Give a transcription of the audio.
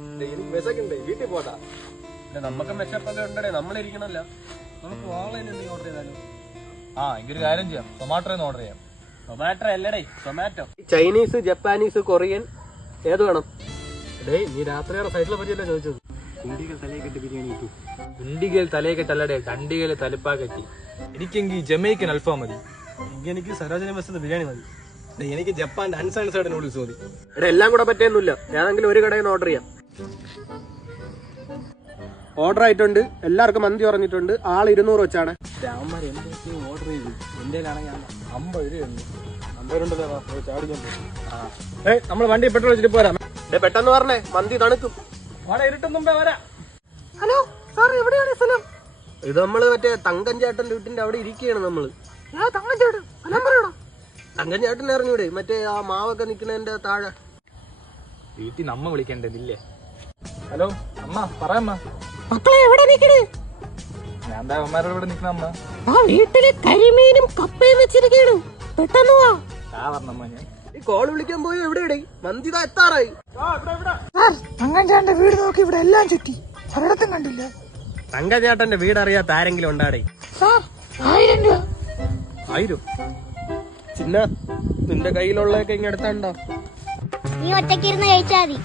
എനിക്ക് വിശക്കുണ്ടേ, വീട്ടിൽ പോട്ടാ. നമുക്ക് മെച്ചപ്പൊക്കെ ഉണ്ടേ, നമ്മളിരിക്കണല്ലോ. നമുക്ക് ഓൺലൈൻ എന്തെങ്കിലും ഓർഡർ ചെയ്താലോ? എനിക്കൊരു കാര്യം ചെയ്യാം, സൊമാറ്റോന്ന് ഓർഡർ ചെയ്യാം. സൊമാറ്റോ അല്ലടേ, സൊമാറ്റോ. ചൈനീസ്, ജപ്പാനീസ്, കൊറിയൻ ഏത് വേണം? ഡേയ്, നീ രാത്രിയുടെ സൈറ്റിലെ പറ്റിയല്ലേ ചോദിച്ചത്? കുണ്ടികൾ തലയെ കെട്ടി ബിരിയാണി കിട്ടു. കുണ്ടികൾ തലയെക്കെട്ടല്ലടേ, കണ്ടികൾ തലപ്പാക്കറ്റി. എനിക്കെങ്കിൽ ജമൈക്കൻ അൽഫാം മതി. എനിക്ക് സരോജന ബസ് ബിരിയാണി മതി. എനിക്ക് ജപ്പാന്റെ അൺസൺസൈഡ് നൂഡിൽസ് മതി. എടാ, എല്ലാം കൂടെ പറ്റിയൊന്നുമില്ല. ഏതെങ്കിലും ഒരു കടയിൽ നിന്ന് ഓർഡർ ചെയ്യാം. ഓർഡർ ആയിട്ടുണ്ട്. എല്ലാവർക്കും മന്തി പറഞ്ഞിട്ടുണ്ട്. ആൾ 200 വെച്ചാണ്. രാമന്മാർ എന്തൊക്കെയും ഓർഡർ ചെയ്തു. എന്റെ ആണെങ്കിൽ 50 രൂപയുണ്ട്. 50 രൂപ ചാടി. നമ്മൾ വണ്ടി പെട്രോൾ വെച്ചിട്ട് പോരാ. പെട്ടെന്ന് പറഞ്ഞേ, മന്തി തണുക്കും. അവിടെ ഇരുട്ടും മുമ്പേ വരാം. ഹലോ സാർ, എവിടെയാണ് സ്ഥലം? ഇത് നമ്മള് മറ്റേ തങ്കൻ ചേട്ടന്റെ വീട്ടിന്റെ അവിടെ ഇരിക്കുകയാണ് നമ്മള്. തങ്കൻ ചേട്ടൻ അറിഞ്ഞൂടെ, മറ്റേ ആ മാവൊക്കെ നിക്കണതിന്റെ താഴെ. വീട്ടിൽ നമ്മ വിളിക്കേണ്ടതില്ലേ? ഹലോ അമ്മ, പറയമ്മ. മക്കളെ എവിടെ നിക്കണേ? ഞാൻ എന്താ അമ്മമാരോട് ഇവിടെ നിക്കണ അമ്മ? ആ വീട്ടില് കരിമീനും കപ്പയും വെച്ചിരിക്കണു. പെട്ടെന്ന് വാ. പറഞ്ഞമ്മ, ഞാൻ ഈ കോൾ വിളിക്കാൻ പോയി എവിടെയാടേ? മന്തി ദാ എത്താറായി. സാർ, തങ്കഞ്ചേട്ടന്റെ വീട് നോക്കി ഇവിടെ എല്ലാം ചുറ്റി, ഒരിടത്തും കണ്ടില്ല. തങ്കൻ ചേട്ടന്റെ വീട് അറിയാത്ത ആരെങ്കിലും ഉണ്ടാടേ? സാർ, 1000 രൂപ. 1000? ചിന്ന, നിന്റെ കയ്യിലുള്ളതൊക്കെ ഇങ്ങെടുത്താണ്ടോ? നീ ഒറ്റയ്ക്കിരുന്ന് കഴിച്ചാൽ മതി.